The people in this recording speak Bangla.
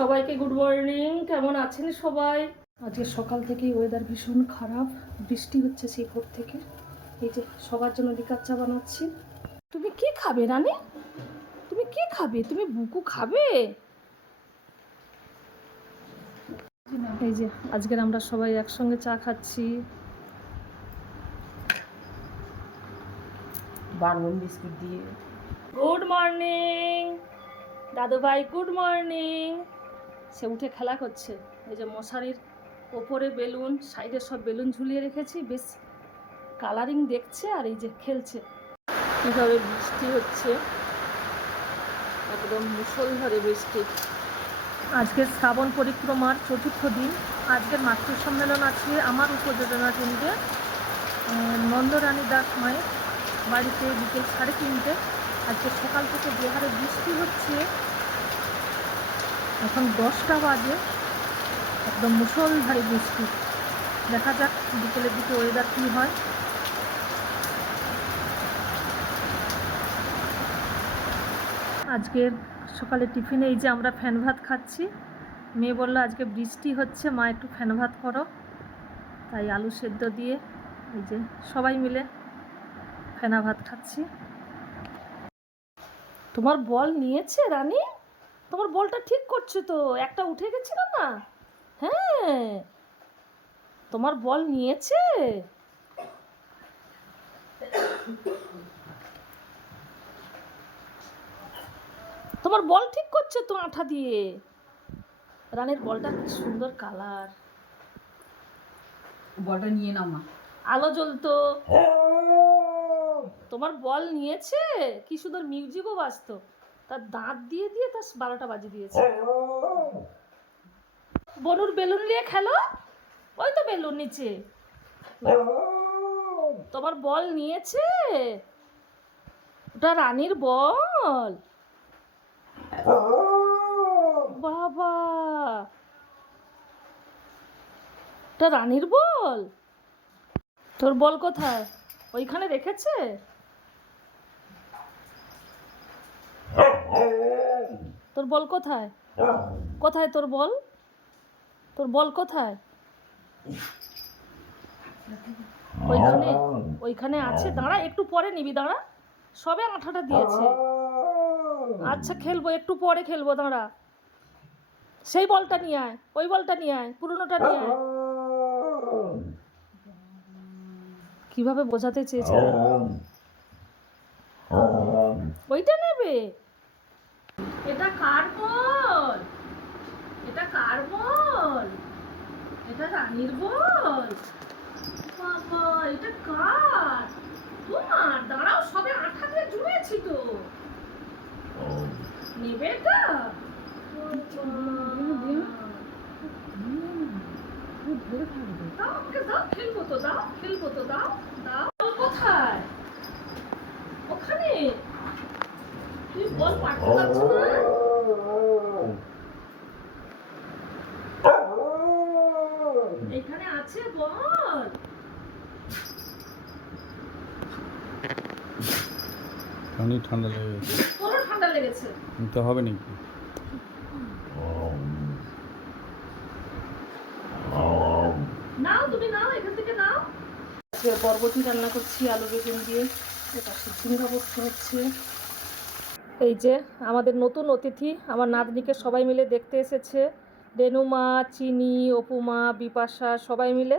সবাইকে গুড মর্নিং। কেমন আছেন সবাই? আজকে সকাল থেকেই ওয়েদার ভীষণ খারাপ, বৃষ্টি হচ্ছে সেই ভোর থেকে। এই যে সবার জন্য লিকার চা বানাচ্ছি। তুমি কি খাবে রানী? তুমি কি খাবে? তুমি বুকু খাবে? এই যে আজকের আমরা সবাই একসঙ্গে চা খাচ্ছি। বারবন বিস্কুট দিয়ে। গুড মর্নিং দাদু ভাই, গুড মর্নিং। সে উঠে খেলা করছে। এই যে মশারির ওপরে বেলুন, সাইডে সব বেলুন ঝুলিয়ে রেখেছি, বেশ কালারিং দেখছে। আর এই যে খেলছে। কীভাবে বৃষ্টি হচ্ছে, একদম মুষলধারে বৃষ্টি। আজকে শ্রাবণ পরিক্রমার চতুর্থ দিন। আজকের মাতৃ সম্মেলন আছে আমার উপযোজনা কেন্দ্রে নন্দরানী দাস মায়ের বাড়িতে বিকেল 3:30। আজকে সকাল থেকে যে হারে বৃষ্টি হচ্ছে, এখন 10টা বাজে, একদম মুষলধারে বৃষ্টি। দেখা যাক বিকেলের দিকে ওয়েদার কী হয়। আজকের সকালে টিফিনে এই যে আমরা ফ্যান ভাত খাচ্ছি। মেয়ে বললো আজকে বৃষ্টি হচ্ছে, মা একটু ফ্যান ভাত করো, তাই আলু সেদ্ধ দিয়ে এই যে সবাই মিলে ফেনা ভাত খাচ্ছি। তোমার বল নিয়েছে রানী? তোমার বলটা ঠিক করছে তো, একটা উঠে গেছিল না? হ্যাঁ, তোমার বল নিয়েছে। তোমার বল ঠিক করছে তো আঠা দিয়ে। রানীর বলটা কি সুন্দর কালার। বলটা নিয়ে নাও মা। আলো জ্বলতো। তোমার বল নিয়েছে, কি সুন্দর মিউজিকও বাজতো। তার দাঁত দিয়ে দিয়ে তার 12টা বাজিয়ে দিয়েছে। বনুর বেলুন নিয়ে খেলো, ওই তো বেলুন নিচে। তোমার বল নিয়েছে, ওটা রানীর বল। বাবা, ওটা রানীর বল। তোর বল কোথায়? ওইখানে রেখেছে। তোর বল কোথায়? কোথায় তোর বল? তোর বল কোথায়? ওইখানে, ওইখানে আছে। দাঁড়া, একটু পরে নিবি, দাঁড়া। সবে আঠাটা দিয়েছে। আচ্ছা খেলবো, একটু পরে খেলবো, দাঁড়া। সেই বলটা নিয়ে আয়, ওই বলটা নিয়ে আয়, পুরোনোটা নিয়ে আয়। কিভাবে বোঝাতে চেয়েছে? ওইটা নেবে। এটা কার বল? এটা কার বল? এটা রানীর বল। বাবা, এটা কার? তোমার? দাঁড়াও, সবে আঠা দিয়ে জুড়েছি তো। নেবে এটা? দাও আমাকে, দাও, খেলবো তো, দাও, খেলবো তো, দাও, দাও। কোথায়? ওখানে। তুই বল পারতে পারছো না? এখানে আছে বল। অনেক ঠান্ডা লেগে গেছে। তোরও ঠান্ডা লেগেছে? নিতে হবে নাকি? নাও, তুমি নাও, এখান থেকে নাও। বরবটি রান্না করছি আলু বেগুন দিয়ে। এটা ঝিঙ্গা পোস্ত হচ্ছে। এই যে আমাদের নতুন অতিথি, আমার নাতনিকে সবাই মিলে দেখতে এসেছে। রেনুমা, চিনি, অপুমা, বিপাশা সবাই মিলে।